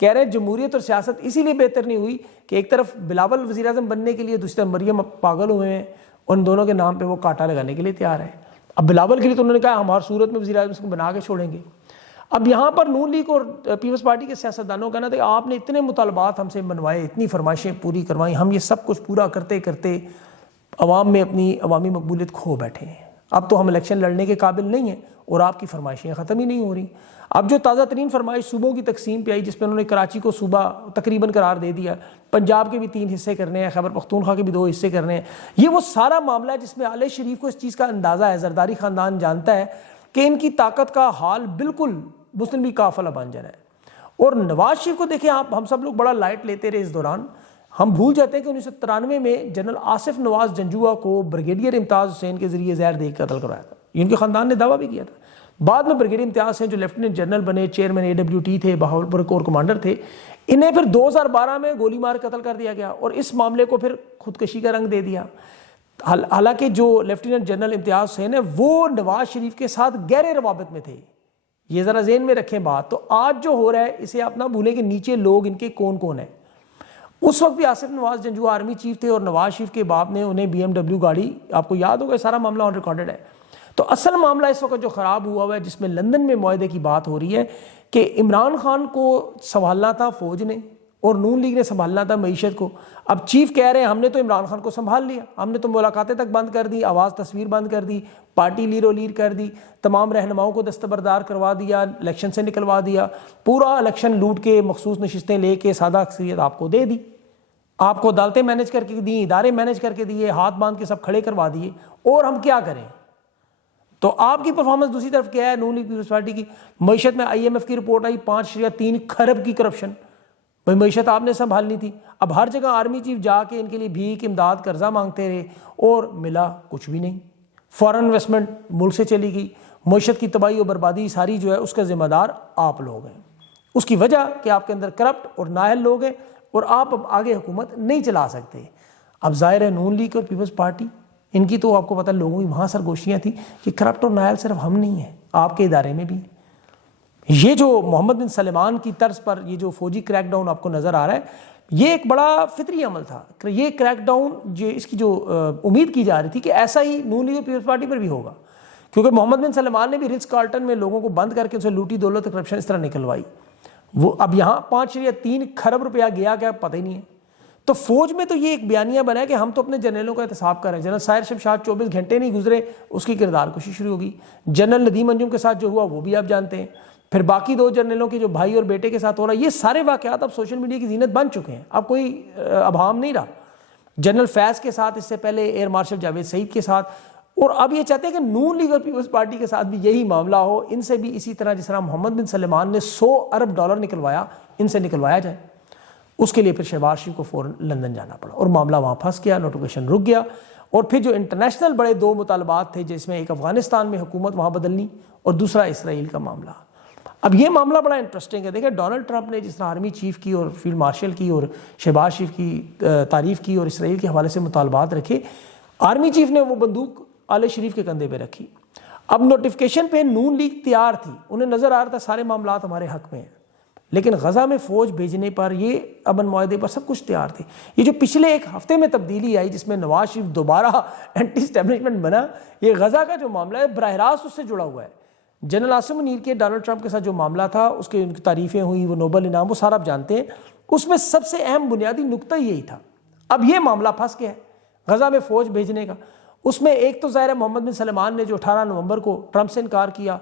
کہہ رہے ہیں جمہوریت اور سیاست اسی لیے بہتر نہیں ہوئی کہ ایک طرف بلاول وزیر اعظم بننے کے لیے، دوسری طرف مریم پاگل ہوئے ہیں، ان دونوں کے نام پہ وہ کانٹا لگانے کے لیے تیار ہے۔ اب بلاول کے لیے تو انہوں نے کہا ہم ہر صورت میں وزیر اعظم اس کو بنا کے چھوڑیں گے۔ اب یہاں پر نون لیگ اور پیپلز پارٹی کے سیاستدانوں کا نا تھا کہ آپ نے اتنے مطالبات ہم سے منوائے، اتنی فرمائشیں پوری کروائیں، ہم یہ سب کچھ پورا کرتے کرتے عوام میں اپنی عوامی مقبولیت کھو بیٹھے ہیں، اب تو ہم الیکشن لڑنے کے قابل نہیں ہیں اور آپ کی فرمائشیں ختم ہی نہیں ہو رہی۔ اب جو تازہ ترین فرمائش صوبوں کی تقسیم پہ آئی، جس میں انہوں نے کراچی کو صوبہ تقریباً قرار دے دیا، پنجاب کے بھی 3 حصے کرنے ہیں، خیبر پختونخوا کے بھی 2 حصے کرنے ہیں، یہ وہ سارا معاملہ ہے جس میں آل شریف کو اس چیز کا اندازہ ہے، زرداری خاندان جانتا ہے کہ ان کی طاقت کا حال بالکل مسلم لیگ کا قافلہ بن جانا ہے۔ اور نواز شریف کو دیکھیں آپ، ہم سب لوگ بڑا لائٹ لیتے رہے اس دوران، ہم بھول جاتے ہیں کہ 1993 میں جنرل آصف نواز جنجوعہ کو بریگیڈیئر امتیاز حسین کے ذریعے زہر دے کے قتل کروایا تھا، یہ ان کے خاندان نے دعویٰ بھی کیا تھا۔ بعد میں بریگیڈیئر امتیاز حسین جو لیفٹیننٹ جنرل بنے، چیئرمین AWT تھے، بہاولپور کور کمانڈر تھے، انہیں پھر 2012 میں گولی مار قتل کر دیا گیا اور اس معاملے کو پھر خودکشی کا رنگ دے دیا۔ حالانکہ جو لیفٹیننٹ جنرل امتیاز حسین ہے وہ نواز شریف کے ساتھ گہرے روابط میں تھے، یہ ذرا ذہن میں رکھیں بات۔ تو آج جو ہو رہا ہے اسے آپ نہ بھولیں کہ نیچے لوگ ان کے کون کون ہیں۔ اس وقت بھی آصف نواز جنجوعہ آرمی چیف تھے اور نواز شریف کے باپ نے انہیں BMW گاڑی، آپ کو یاد ہوگا سارا معاملہ آن ریکارڈڈ ہے۔ تو اصل معاملہ اس وقت جو خراب ہوا ہے، جس میں لندن میں معاہدے کی بات ہو رہی ہے کہ عمران خان کو سنبھالنا تھا فوج نے اور نون لیگ نے سنبھالنا تھا معیشت کو۔ اب چیف کہہ رہے ہیں ہم نے تو عمران خان کو سنبھال لیا، ہم نے تو ملاقاتیں تک بند کر دی، آواز تصویر بند کر دی، پارٹی لیر و لیر کر دی، تمام رہنماؤں کو دستبردار کروا دیا، الیکشن سے نکلوا دیا، پورا الیکشن لوٹ کے مخصوص نشستیں لے کے سادہ اکثریت آپ کو دے دی، آپ کو عدالتیں مینج کر کے دیں، ادارے مینج کر کے دیے، ہاتھ باندھ کے سب کھڑے کروا دیے، اور ہم کیا کریں؟ تو آپ کی پرفارمنس دوسری طرف کیا ہے نون لیگ پیپلز پارٹی کی؟ معیشت میں IMF کی رپورٹ آئی 5.3 کھرب کی کرپشن، بھائی معیشت آپ نے سنبھالنی تھی۔ اب ہر جگہ آرمی چیف جا کے ان کے لیے بھیک، امداد، قرضہ مانگتے رہے اور ملا کچھ بھی نہیں۔ فارن انویسٹمنٹ ملک سے چلی گئی، معیشت کی تباہی اور بربادی ساری جو ہے اس کا ذمہ دار آپ لوگ ہیں، اس کی وجہ کہ آپ کے اندر کرپٹ اور نااہل لوگ ہیں اور آپ اب آگے حکومت نہیں چلا سکتے۔ اب ظاہر ہے نون لیگ اور پیپلز پارٹی، ان کی تو آپ کو پتہ لوگوں کی وہاں سرگوشیاں تھیں کہ کرپٹ اور نااہل صرف ہم نہیں ہیں، آپ کے ادارے میں بھی۔ یہ جو محمد بن سلمان کی طرز پر یہ جو فوجی کریک ڈاؤن آپ کو نظر آ رہا ہے، یہ ایک بڑا فطری عمل تھا۔ یہ کریک ڈاؤن جو اس کی جو امید کی جا رہی تھی کہ ایسا ہی نون لیگ اور پیپلز پارٹی پر بھی ہوگا، کیونکہ محمد بن سلمان نے بھی رچ کارلٹن میں لوگوں کو بند کر کے ان سے لوٹی دولت کرپشن اس طرح نکلوائی۔ وہ اب یہاں 5.3 کھرب روپیہ گیا کیا پتہ ہی نہیں ہے۔ تو فوج میں تو یہ ایک بیانیہ بنا ہے کہ ہم تو اپنے جنرلوں کا احتساب کر رہے ہیں۔ جنرل ساحر شمشاد 24 گھنٹے نہیں گزرے اس کی کردار کشی شروع ہوگی۔ جنرل ندیم انجم کے ساتھ جو ہوا وہ بھی آپ جانتے ہیں، پھر باقی 2 جنرلوں کے جو بھائی اور بیٹے کے ساتھ ہو رہا ہے، یہ سارے واقعات اب سوشل میڈیا کی زینت بن چکے ہیں، اب کوئی ابہام نہیں رہا۔ جنرل فیض کے ساتھ، اس سے پہلے ایئر مارشل جاوید سعید کے ساتھ، اور اب یہ چاہتے ہیں کہ نون لیگ اور پیپلز پارٹی کے ساتھ بھی یہی معاملہ ہو، ان سے بھی اسی طرح جس طرح محمد بن سلمان نے 100 ارب ڈالر نکلوایا، ان سے نکلوایا جائے۔ اس کے لیے پھر شہباز شریف کو فوراً لندن جانا پڑا اور معاملہ وہاں پھنس گیا، نوٹیفیکیشن رک گیا۔ اور پھر جو انٹرنیشنل بڑے 2 مطالبات تھے، جس میں ایک افغانستان میں حکومت وہاں بدلنی اور دوسرا اسرائیل کا معاملہ۔ اب یہ معاملہ بڑا انٹرسٹنگ ہے، دیکھیں ڈونلڈ ٹرمپ نے جس طرح آرمی چیف کی اور فیلڈ مارشل کی اور شہباز شریف کی تعریف کی اور اسرائیل کے حوالے سے مطالبات رکھے، آرمی چیف نے وہ بندوق آل شریف کے کندھے پہ رکھی۔ اب نوٹیفیکیشن پہ نون لیگ تیار تھی، انہیں نظر آ رہا تھا سارے معاملات ہمارے حق میں ہیں، لیکن غزہ میں فوج بھیجنے پر، یہ امن معاہدے پر سب کچھ تیار تھے۔ یہ جو پچھلے 1 ہفتے میں تبدیلی آئی جس میں نواز شریف دوبارہ اینٹی اسٹیبلشمنٹ بنا، یہ غزہ کا جو معاملہ ہے براہ راست اس سے جڑا ہوا ہے۔ جنرل عاصم منیر کے ڈونلڈ ٹرمپ کے ساتھ جو معاملہ تھا، اس کے تعریفیں ہوئی، وہ نوبل انعام، وہ سارا آپ جانتے ہیں، اس میں سب سے اہم بنیادی نقطہ یہی تھا۔ اب یہ معاملہ پھنس گیا ہے غزہ میں فوج بھیجنے کا۔ اس میں ایک تو ظاہر ہے محمد بن سلمان نے جو 18 نومبر کو ٹرمپ سے انکار کیا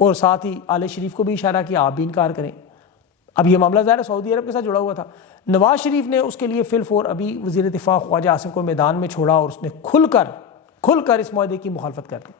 اور ساتھ ہی آل شریف کو بھی اشارہ کیا آپ بھی انکار کریں۔ اب یہ معاملہ ظاہر ہے سعودی عرب کے ساتھ جڑا ہوا تھا۔ نواز شریف نے اس کے لیے فی الفور ابھی وزیر دفاع خواجہ آصف کو میدان میں چھوڑا اور اس نے کھل کر اس معاہدے کی مخالفت کر دی۔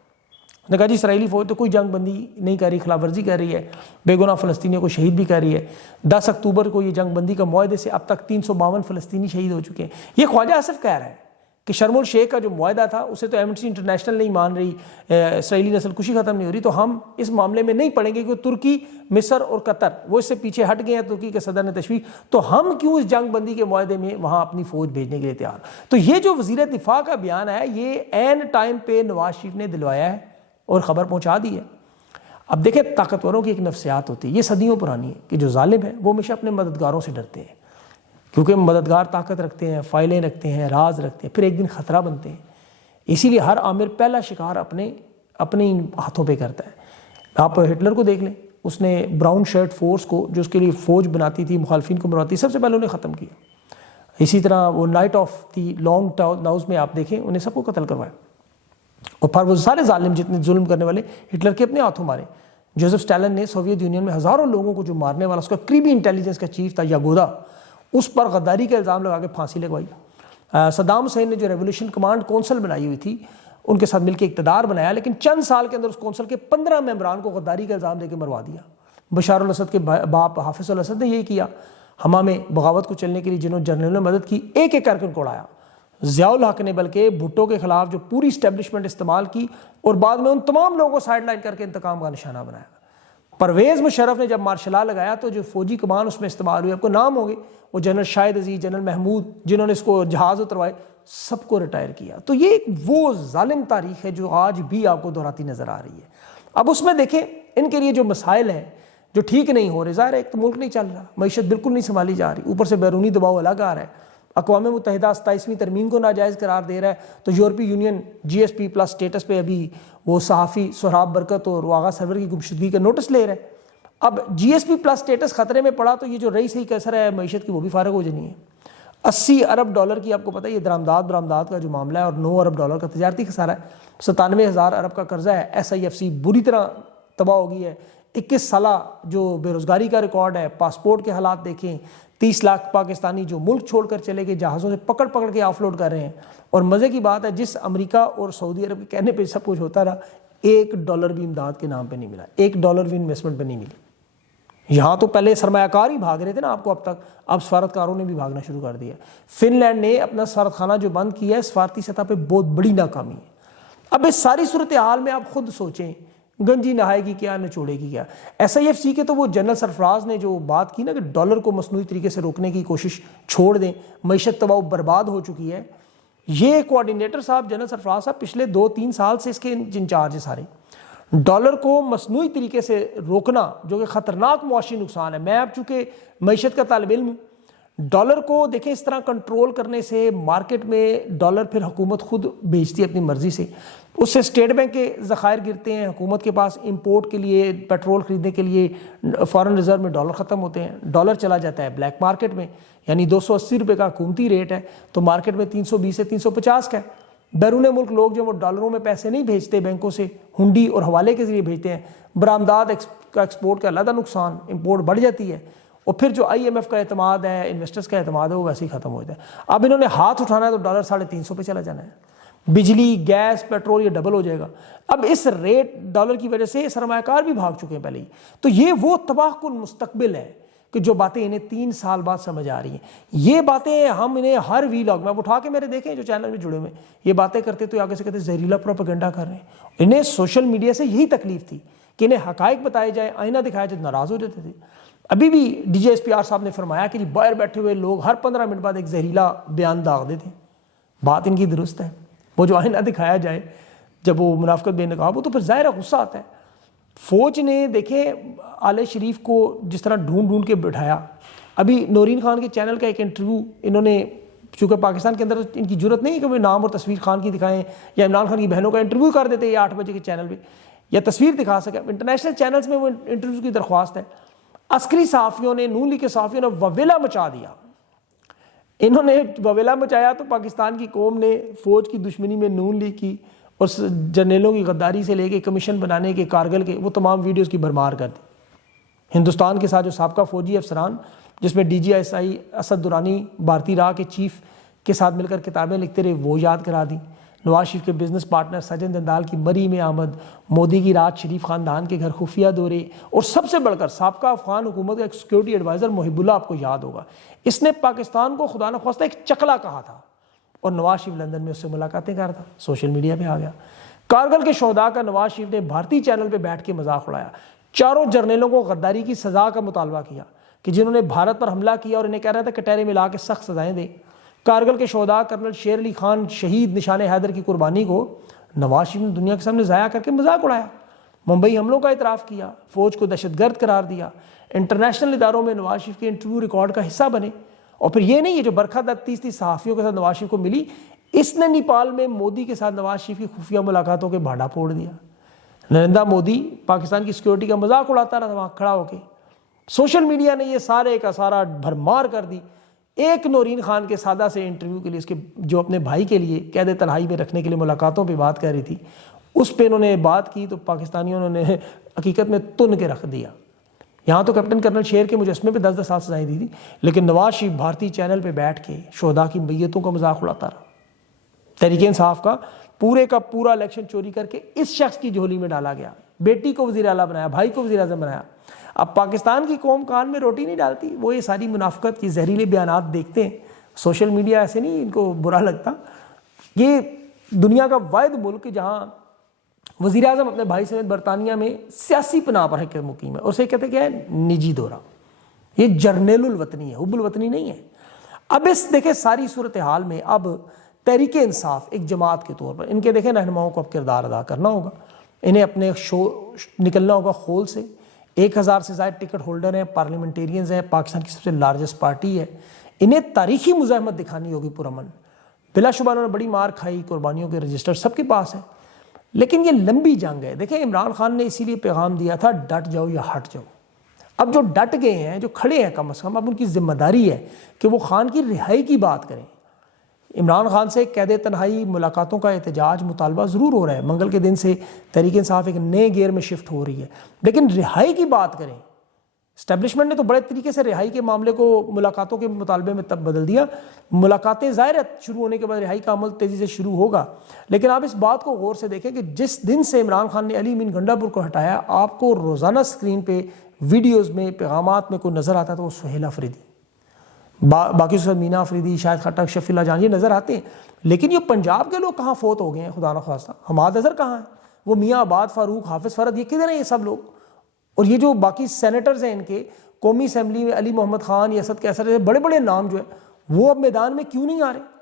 اس نے کہا جی اسرائیلی فوج تو کوئی جنگ بندی نہیں کر رہی، خلاف ورزی کر رہی ہے، بے گناہ فلسطینیوں کو شہید بھی کر رہی ہے۔ 10 اکتوبر کو یہ جنگ بندی کا معاہدے سے اب تک 352 فلسطینی شہید ہو چکے ہیں۔ یہ خواجہ آصف کہہ رہا ہے کہ شرم الشیخ کا جو معاہدہ تھا اسے تو ایمنسٹی انٹرنیشنل نہیں مان رہی، اسرائیلی نسل کشی ختم نہیں ہو رہی، تو ہم اس معاملے میں نہیں پڑیں گے کیونکہ ترکی، مصر اور قطر وہ اس سے پیچھے ہٹ گئے ہیں، ترکی کے صدر نے تشویش، تو ہم کیوں اس جنگ بندی کے معاہدے میں وہاں اپنی فوج بھیجنے کے لیے تیار۔ تو یہ جو وزیر دفاع کا بیان ہے، یہ عین ٹائم پہ نواز شریف نے دلوایا ہے اور خبر پہنچا دی ہے۔ اب دیکھیں طاقتوروں کی ایک نفسیات ہوتی ہے، یہ صدیوں پرانی ہے، کہ جو ظالم ہے وہ ہمیشہ اپنے مددگاروں سے ڈرتے ہیں، کیونکہ مددگار طاقت رکھتے ہیں، فائلیں رکھتے ہیں، راز رکھتے ہیں، پھر ایک دن خطرہ بنتے ہیں۔ اسی لیے ہر عامر پہلا شکار اپنے ہاتھوں پہ کرتا ہے۔ آپ ہٹلر کو دیکھ لیں، اس نے براؤن شرٹ فورس کو، جو اس کے لیے فوج بناتی تھی، مخالفین کو مرواتی، سب سے پہلے انہیں ختم کیا۔ اسی طرح وہ نائٹ آف دی لانگ ٹاؤز میں آپ دیکھیں، انہیں سب کو قتل کروایا، اور پھر وہ سارے ظالم جتنے ظلم کرنے والے ہٹلر کے اپنے ہاتھوں مارے۔ جوزف اسٹالن نے سوویت یونین میں ہزاروں لوگوں کو جو مارنے والا اس کا قریبی انٹیلیجنس کا چیف تھا یاگودا، اس پر غداری کا الزام لگا کے پھانسی لگوائی۔ صدام حسین نے جو ریولیوشن کمانڈ کونسل بنائی ہوئی تھی، ان کے ساتھ مل کے اقتدار بنایا، لیکن چند سال کے اندر اس کونسل کے 15 ممبران کو غداری کا الزام دے کے مروا دیا۔ بشار الاسد کے باپ حافظ الاسد نے یہی کیا۔ ہما میں بغاوت کو چلنے کے لیے جنہوں جرنیلوں نے مدد کی، ایک ایک کر کے ان کو اڑایا۔ ضیاء الحق نے بلکہ بھٹو کے خلاف جو پوری اسٹیبلشمنٹ استعمال کی، اور بعد میں ان تمام لوگوں کو سائڈ لائن کر کے انتقام کا نشانہ بنایا۔ پرویز مشرف نے جب مارشل لا لگایا تو جو فوجی کمان اس میں استعمال ہوئی، آپ کو نام ہوگے، وہ جنرل شاہد عزیز، جنرل محمود، جنہوں نے اس کو جہاز اتروائے، سب کو ریٹائر کیا۔ تو یہ ایک وہ ظالم تاریخ ہے جو آج بھی آپ کو دہراتی نظر آ رہی ہے۔ اب اس میں دیکھیں ان کے لیے جو مسائل ہیں جو ٹھیک نہیں ہو رہے، ظاہر ہے ایک تو ملک نہیں چل رہا، معیشت بالکل نہیں سنبھالی جا رہی، اوپر سے بیرونی دباؤ الگ آ رہا ہے، اقوام متحدہ 27ویں ترمیم کو ناجائز قرار دے رہا ہے، تو یورپی یونین GSP+ سٹیٹس پہ ابھی وہ صحافی سہراب برکت اور آغا سرور کی گمشدگی کا نوٹس لے رہا ہے۔ اب GSP+ سٹیٹس خطرے میں پڑا تو یہ جو رئی صحیح کیسر ہے معیشت کی، وہ بھی فارغ ہو جانی ہے۔ 80 ارب ڈالر کی آپ کو پتہ ہے یہ برآمدات کا جو معاملہ ہے، اور 9 ارب ڈالر کا تجارتی خسارہ ہے، 97,000 ارب کا قرضہ ہے۔ SIFC بری طرح تباہ ہو گئی ہے۔ 21 سالہ جو بے روزگاری کا ریکارڈ ہے، پاسپورٹ کے حالات دیکھیں، 30 لاکھ پاکستانی جو ملک چھوڑ کر چلے گئے، جہازوں سے پکڑ کے آف لوڈ کر رہے ہیں۔ اور مزے کی بات ہے، جس امریکہ اور سعودی عرب کے کہنے پہ سب کچھ ہوتا رہا، $1 بھی امداد کے نام پہ نہیں ملا، $1 بھی انویسٹمنٹ پہ نہیں ملی۔ یہاں تو پہلے سرمایہ کار ہی بھاگ رہے تھے نا آپ کو، اب تک اب سفارتکاروں نے بھی بھاگنا شروع کر دیا۔ فن لینڈ نے اپنا سفارتخانہ جو بند کیا ہے، سفارتی سطح پہ بہت بڑی ناکامی ہے۔ اب اس ساری صورتحال میں آپ خود سوچیں، گنجی نہائے گی کیا، نچوڑے گی کیا۔ SIFC کے تو وہ جنرل سرفراز نے جو بات کی نا کہ ڈالر کو مصنوعی طریقے سے روکنے کی کوشش چھوڑ دیں، معیشت تباہ برباد ہو چکی ہے، یہ کوارڈینیٹر صاحب جنرل سرفراز صاحب پچھلے 2-3 سال سے اس کے انچارج ہیں سارے۔ ڈالر کو مصنوعی طریقے سے روکنا جو کہ خطرناک معاشی نقصان ہے۔ میں اب چونکہ معیشت کا طالب علم ہوں، ڈالر کو دیکھیں اس طرح کنٹرول کرنے سے مارکیٹ میں ڈالر پھر حکومت خود بیچتی ہے اپنی مرضی سے، اس سے اسٹیٹ بینک کے ذخائر گرتے ہیں، حکومت کے پاس امپورٹ کے لیے پیٹرول خریدنے کے لیے فارن ریزرو میں ڈالر ختم ہوتے ہیں، ڈالر چلا جاتا ہے بلیک مارکیٹ میں، یعنی 280 روپے کا حکومتی ریٹ ہے تو مارکیٹ میں 320 سے 350 کا ہے۔ بیرون ملک لوگ جو وہ ڈالروں میں پیسے نہیں بھیجتے بینکوں سے، ہنڈی اور حوالے کے ذریعے بھیجتے ہیں، برآمدات کا ایکسپورٹ کا علیحدہ نقصان، امپورٹ بڑھ جاتی ہے، اور پھر جو IMF کا اعتماد ہے، انویسٹرز کا اعتماد ہے، وہ ویسے ہی ختم ہو جاتا ہے۔ اب انہوں نے ہاتھ اٹھانا ہے تو ڈالر 350 پہ چلا جانا ہے، بجلی، گیس، پیٹرول یہ ڈبل ہو جائے گا۔ اب اس ریٹ ڈالر کی وجہ سے سرمایہ کار بھی بھاگ چکے ہیں پہلے ہی، تو یہ وہ تباہ کن مستقبل ہے کہ جو باتیں انہیں 3 سال بعد سمجھ آ رہی ہیں۔ یہ باتیں ہم انہیں ہر ویلاگ میں اٹھا کے میرے دیکھیں جو چینل میں جڑے ہوئے یہ باتیں کرتے تو آگے سے کہتے زہریلا پروپیگنڈا کر رہے ہیں۔ انہیں سوشل میڈیا سے یہی تکلیف تھی کہ انہیں حقائق بتائے جائیں، آئینہ دکھایا جائے، ناراض ہو جاتے تھے۔ ابھی بھی DGSPR صاحب نے فرمایا کہ باہر بیٹھے ہوئے لوگ ہر 15 منٹ بعد ایک زہریلا بیان داغ دیتے ہیں۔ بات ان کی درست ہے، وہ جو آئینہ دکھایا جائے جب وہ منافقت بے نقاب ہو تو پھر ظاہر غصہ آتا ہے۔ فوج نے دیکھیں آل شریف کو جس طرح ڈھونڈ کے بٹھایا۔ ابھی نورین خان کے چینل کا ایک انٹرویو انہوں نے، چونکہ پاکستان کے اندر ان کی جرت نہیں ہے کہ وہ نام اور تصویر خان کی دکھائیں، یا عمران خان کی بہنوں کا انٹرویو کر دیتے یا 8 بجے کے چینل پہ، یا تصویر دکھا سکے۔ انٹرنیشنل چینلز میں وہ انٹرویو کی درخواست ہے۔ عسکری صحافیوں نے، نون لیگ کے صحافیوں نے وویلا مچا دیا۔ انہوں نے وویلا مچایا تو پاکستان کی قوم نے فوج کی دشمنی میں نون لیگ کی اور جرنیلوں کی غداری سے لے کے کمیشن بنانے کے، کارگل کے، وہ تمام ویڈیوز کی بھرمار کر دی۔ ہندوستان کے ساتھ جو سابقہ فوجی افسران، جس میں DGSI اسد درانی بھارتی راہ کے چیف کے ساتھ مل کر کتابیں لکھتے رہے، وہ یاد کرا دی۔ نواز شریف کے بزنس پارٹنر سجن دندال کی مری میں آمد، مودی کی رات شریف خاندان کے گھر خفیہ دورے، اور سب سے بڑھ کر سابقہ افغان حکومت کا ایک سیکورٹی ایڈوائزر محب اللہ، آپ کو یاد ہوگا، اس نے پاکستان کو خدا نخواستہ ایک چکلا کہا تھا، اور نواز شریف لندن میں اس سے ملاقاتیں کر رہا تھا، سوشل میڈیا پہ آ گیا۔ کارگل کے شہداء کا نواز شریف نے بھارتی چینل پہ بیٹھ کے مذاق اڑایا، 4 جرنیلوں کو غداری کی سزا کا مطالبہ کیا کہ جنہوں نے بھارت پر حملہ کیا، اور انہیں کہہ رہا تھا کٹہرے میں لا کے سخت سزائیں دیں۔ کارگل کے شہداء کرنل شیر علی خان شہید نشان حیدر کی قربانی کو نواز شریف نے دنیا کے سامنے ضائع کر کے مذاق اڑایا۔ ممبئی حملوں کا اعتراف کیا، فوج کو دہشت گرد قرار دیا، انٹرنیشنل اداروں میں نواز شریف کے انٹرویو ریکارڈ کا حصہ بنے، اور پھر یہ نہیں ہے جو برکھا دت 30 صحافیوں کے ساتھ نواز شریف کو ملی، اس نے نیپال میں مودی کے ساتھ نواز شریف کی خفیہ ملاقاتوں کے بھاڑا پھوڑ دیا۔ نریندر مودی پاکستان کی سیکورٹی کا مذاق اڑاتا رہا وہاں کھڑا ہو کے، سوشل میڈیا نے یہ سارے کا سارا بھرمار کر دی۔ ایک نورین خان کے سادہ سے انٹرویو کے لیے، اس کے جو اپنے بھائی کے لیے قید تنہائی میں رکھنے کے لیے ملاقاتوں پہ بات کر رہی تھی، اس پہ انہوں نے بات کی تو پاکستانیوں نے حقیقت میں تن کے رکھ دیا۔ یہاں تو کیپٹن کرنل شیر کے مجسمے پہ 10 سال سزائیں دی تھی، لیکن نواز شریف بھارتی چینل پہ بیٹھ کے شہداء کی میتوں کا مذاق اڑاتا رہا۔ تحریک انصاف کا پورا الیکشن چوری کر کے اس شخص کی جھولی میں ڈالا گیا، بیٹی کو وزیر اعلیٰ بنایا، بھائی کو وزیر اعظم بنایا۔ اب پاکستان کی قوم کان میں روٹی نہیں ڈالتی، وہ یہ ساری منافقت کی زہریلے بیانات دیکھتے ہیں۔ سوشل میڈیا ایسے نہیں ان کو برا لگتا۔ یہ دنیا کا واحد ملک جہاں وزیر اعظم اپنے بھائی سمیت برطانیہ میں سیاسی پناہ پر ہے مقیم ہے، اور اسے کہتے کیا ہے، نجی دورہ۔ یہ جرنیل الوطنی ہے، حب الوطنی نہیں ہے۔ اب اس دیکھیں ساری صورتحال میں اب تحریک انصاف ایک جماعت کے طور پر ان کے دیکھیں رہنماؤں کو اب کردار ادا کرنا ہوگا، انہیں اپنے نکلنا ہوگا خول سے۔ 1000 سے زائد ٹکٹ ہولڈر ہیں، پارلیمنٹیرینز ہیں، پاکستان کی سب سے لارجسٹ پارٹی ہے، انہیں تاریخی مزاحمت دکھانی ہوگی پرامن۔ بلا شبہ انہوں نے بڑی مار کھائی، قربانیوں کے رجسٹر سب کے پاس ہیں، لیکن یہ لمبی جنگ ہے۔ دیکھیں عمران خان نے اسی لیے پیغام دیا تھا ڈٹ جاؤ یا ہٹ جاؤ۔ اب جو ڈٹ گئے ہیں، جو کھڑے ہیں، کم از کم اب ان کی ذمہ داری ہے کہ وہ خان کی رہائی کی بات کریں۔ عمران خان سے قید تنہائی ملاقاتوں کا احتجاج مطالبہ ضرور ہو رہا ہے، منگل کے دن سے تحریک انصاف ایک نئے گیئر میں شفٹ ہو رہی ہے، لیکن رہائی کی بات کریں۔ اسٹیبلشمنٹ نے تو بڑے طریقے سے رہائی کے معاملے کو ملاقاتوں کے مطالبے میں تب بدل دیا۔ ملاقاتیں ظاہر شروع ہونے کے بعد رہائی کا عمل تیزی سے شروع ہوگا، لیکن آپ اس بات کو غور سے دیکھیں کہ جس دن سے عمران خان نے علی امین گنڈا پور کو ہٹایا، آپ کو روزانہ اسکرین پہ ویڈیوز میں پیغامات میں کوئی نظر آتا تو وہ سہیل افریدی، باقی صورت مینا افریدی، شاہد خٹک، شفیع اللہ جان، یہ نظر آتے ہیں۔ لیکن یہ پنجاب کے لوگ کہاں فوت ہو گئے ہیں، خدا نخواستہ حماد اظہر کہاں ہیں، وہ میاں آباد، فاروق، حافظ فرد، یہ کدھر ہیں یہ سب لوگ؟ اور یہ جو باقی سینیٹرز ہیں ان کے قومی اسمبلی میں، علی محمد خان، یسد کیسر جیسے بڑے بڑے نام جو ہیں وہ اب میدان میں کیوں نہیں آ رہے؟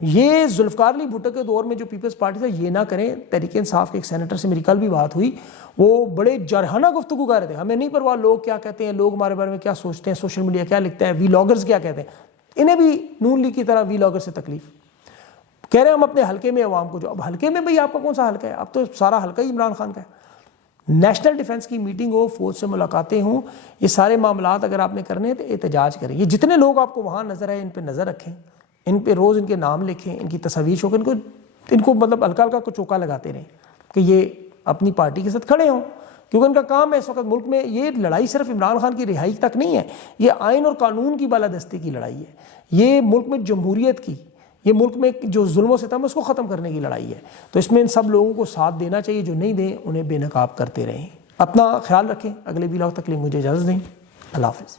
یہ ذوالفقار علی بھٹو کے دور میں جو پیپلز پارٹی سے یہ نہ کریں۔ تحریک انصاف کے ایک سینیٹر سے میری کل بھی بات ہوئی، وہ بڑے جارحانہ گفتگو کر رہے تھے، ہمیں نہیں پرواہ لوگ کیا کہتے ہیں، لوگ ہمارے بارے میں کیا سوچتے ہیں، سوشل میڈیا کیا لکھتا ہے، وی لاگرز کیا کہتے ہیں۔ انہیں بھی نون لیگ کی طرح وی لاگر سے تکلیف، کہہ رہے ہیں ہم اپنے حلقے میں عوام کو جو، اب حلقے میں بھئی آپ کا کون سا حلقہ ہے، اب تو سارا حلقہ ہی عمران خان کا ہے۔ نیشنل ڈیفنس کی میٹنگ ہو، فوج سے ملاقاتیں ہوں، یہ سارے معاملات اگر آپ نے کرنے ہیں تو احتجاج کریں۔ یہ جتنے لوگ آپ کو وہاں نظر آئے ان پہ نظر رکھیں، ان پہ روز ان کے نام لکھیں، ان کی تصاویر شو کریں، ان کو مطلب ہلکا ہلکا چوکا لگاتے رہیں کہ یہ اپنی پارٹی کے ساتھ کھڑے ہوں، کیونکہ ان کا کام ہے اس وقت ملک میں۔ یہ لڑائی صرف عمران خان کی رہائی تک نہیں ہے، یہ آئین اور قانون کی بالادستی کی لڑائی ہے، یہ ملک میں جمہوریت کی، یہ ملک میں جو ظلم و ستم ہے اس کو ختم کرنے کی لڑائی ہے۔ تو اس میں ان سب لوگوں کو ساتھ دینا چاہیے، جو نہیں دیں انہیں بے نقاب کرتے رہیں۔ اپنا خیال رکھیں، اگلے ویلاگ تک کے لیے مجھے اجازت دیں، اللہ حافظ۔